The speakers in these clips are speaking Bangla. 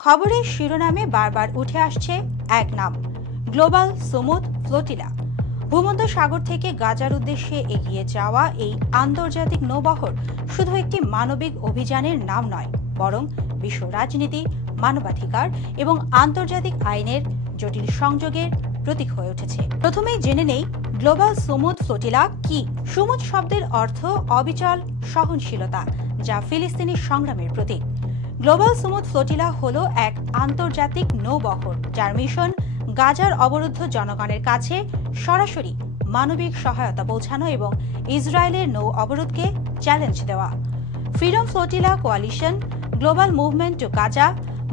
খবরের শিরোনামে বারবার উঠে আসছে এক নাম, গ্লোবাল সুমুদ ফ্লোটিলা। ভূমধ্যসাগর থেকে গাজার উদ্দেশ্যে এগিয়ে যাওয়া এই আন্তর্জাতিক নৌবহর শুধু একটি মানবিক অভিযানের নাম নয়, বরং বিশ্ব রাজনীতি, মানবাধিকার এবং আন্তর্জাতিক আইনের জটিল সংযোগের প্রতীক হয়ে উঠেছে। প্রথমেই জেনে নেই গ্লোবাল সুমুদ ফ্লোটিলা কি। সুমুদ শব্দের অর্থ অবিচল সহনশীলতা, যা ফিলিস্তিনি সংগ্রামের প্রতীক। গ্লোবাল সুমুদ ফ্লোটিলা হলো এক আন্তর্জাতিক নৌবহর যার মিশন গাজার অবরুদ্ধ জনগণের কাছে সরাসরি মানবিক সহায়তা পৌঁছানো এবং ইসরায়েলের নৌ অবরোধকে চ্যালেঞ্জ দেওয়া। Freedom Flotilla Coalition, global movement to Gaza,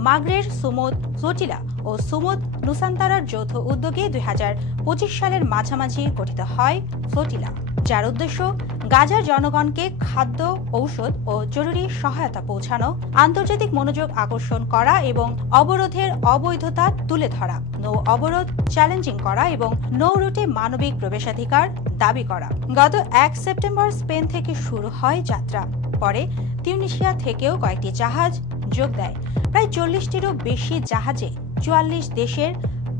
মাগরের সুমুদ ফ্লোটিলা ও সুমুদ নুসান্তারার যৌথ উদ্যোগে 2025 সালের মাঝামাঝি গঠিত হয় ফ্লোটিলা, যার উদ্দেশ্য গাজার জনগণকে খাদ্য, ঔষধ ও জরুরি সহায়তা পৌঁছানো, আন্তর্জাতিক মনোযোগ আকর্ষণ করা এবং অবরোধের অবৈধতা তুলে ধরা, নৌ অবরোধ চ্যালেঞ্জিং করা এবং নৌ রুটে মানবিক প্রবেশাধিকার দাবি করা। গত 1 সেপ্টেম্বর স্পেন থেকে শুরু হয় যাত্রা। পরে তিউনিসিয়া থেকেও কয়েকটি জাহাজ যোগ দেয়। প্রায় 40টিরও বেশি জাহাজে 44 দেশের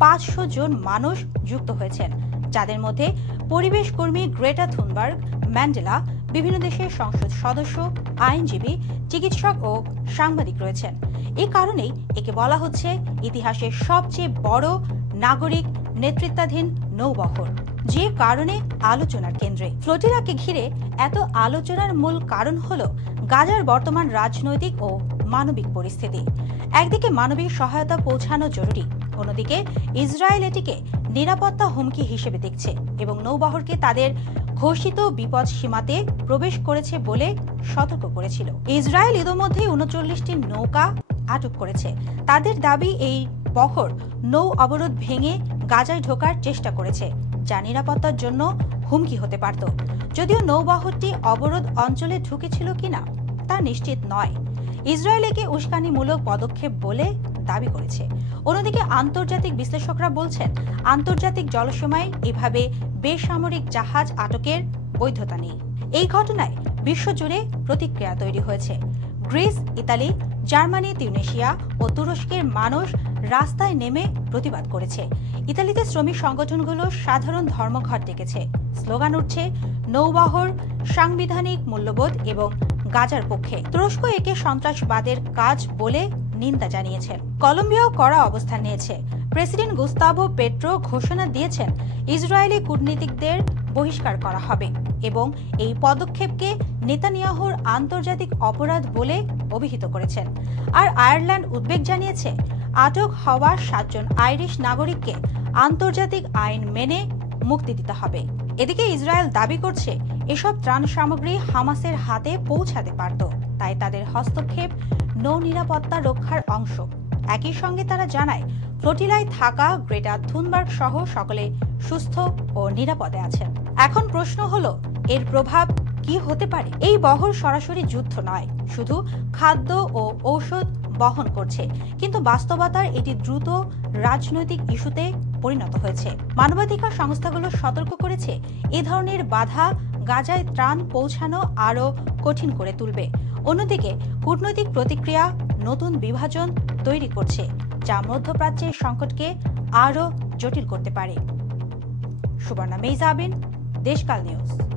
500 জন মানুষ যুক্ত হয়েছেন, যাদের মধ্যে পরিবেশ কর্মী গ্রেটা থুনবার্গ, ম্যান্ডেলা, বিভিন্ন দেশের সংসদ সদস্য, আইনজীবী, চিকিৎসক ও সাংবাদিক রয়েছেন। এই কারণেই একে বলা হচ্ছে ইতিহাসের সবচেয়ে বড় নাগরিক নেতৃত্বাধীন নৌবহর, যে কারণে আলোচনার কেন্দ্রে। ফ্লোটিলাকে ঘিরে এত আলোচনার মূল কারণ হলো গাজার বর্তমান রাজনৈতিক ও মানবিক পরিস্থিতি। একদিকে মানবিক সহায়তা পৌঁছানো জরুরি, অন্যদিকে ইসরায়েল এটিকে নিরাপত্তা হুমকি হিসেবে দেখছে এবং নৌবহরকে তাদের ঘোষিত বিপদ সীমাতে প্রবেশ করেছে বলে সতর্ক করেছিল। ইসরায়েল ইতোমধ্যেই 39টি নৌকা আটক করেছে। তাদের দাবি এই বহর নৌ অবরোধ ভেঙে গাজায় ঢোকার চেষ্টা করেছে, যা নিরাপত্তার জন্য হুমকি হতে পারত। যদিও নৌবহরটি অবরোধ অঞ্চলে ঢুকেছিল কিনা তা নিশ্চিত নয়। ইসরায়েল একে উস্কানিমূলক পদক্ষেপ বলে দাবি করেছে। অন্যদিকে আন্তর্জাতিক বিশ্লেষকরা বলছেন আন্তর্জাতিক জলসীমায় এভাবে বেসামরিক জাহাজ আটকের বৈধতা নেই। এই ঘটনায় বিশ্বজুড়ে প্রতিক্রিয়া তৈরি হয়েছে। গ্রিস, ইতালি, জার্মানি, তিউনিসিয়া ও তুরস্কের মানুষ রাস্তায় নেমে প্রতিবাদ করেছে। ইতালিতে শ্রমিক সংগঠনগুলো সাধারণ ধর্মঘট ডেকেছে। স্লোগান উঠছে নৌবহর সাংবিধানিক মূল্যবোধ এবং গাজার পক্ষে। তুরস্ক একে সন্ত্রাসবাদের কাজ বলে নিন্দা জানিয়েছেন। কলম্বিয়াও কড়া অবস্থান নিয়েছে। প্রেসিডেন্ট গুস্তাভো পেট্রো ঘোষণা দিয়েছেন ইসরায়েলি কূটনীতিকদের বহিষ্কার করা হবে এবং এই পদক্ষেপকে নেতানিয়াহুর আন্তর্জাতিক অপরাধ বলে অভিহিত করেছেন। আর আয়ারল্যান্ড উদ্বেগ জানিয়েছে আটক হওয়া 7 জন আইরিশ নাগরিককে আন্তর্জাতিক আইন মেনে মুক্তি দিতে হবে। এদিকে ইসরায়েল দাবি করছে এসব ত্রাণ সামগ্রী হামাসের হাতে পৌঁছাতে পারত, তাই তাদের হস্তক্ষেপ নৌ নিরাপত্তা রক্ষার অংশ। একই সঙ্গে তারা জানায় ফ্লোটিলায় থাকা গ্রেটা থুনবার্গ সহ সকলে সুস্থ ও নিরাপদে আছেন। এখন প্রশ্ন হলো এর প্রভাব কি হতে পারে? এই বহর সরাসরি যুদ্ধ নয়, শুধু খাদ্য ও ঔষধ বহন করছে, কিন্তু বাস্তবতার এটি দ্রুত রাজনৈতিক ইস্যুতে পরিণত হয়েছে। মানবাধিকার সংস্থাগুলো সতর্ক করেছে এ ধরনের বাধা গাজায় ত্রাণ পৌঁছানো আরও কঠিন করে তুলবে। অন্যদিকে কূটনৈতিক প্রতিক্রিয়া নতুন বিভাজন তৈরি করছে, যা মধ্যপ্রাচ্যের সংকটকে আরও জটিল করতে পারে। সুবর্ণা মেইজাবিন, দেশকাল নিউজ।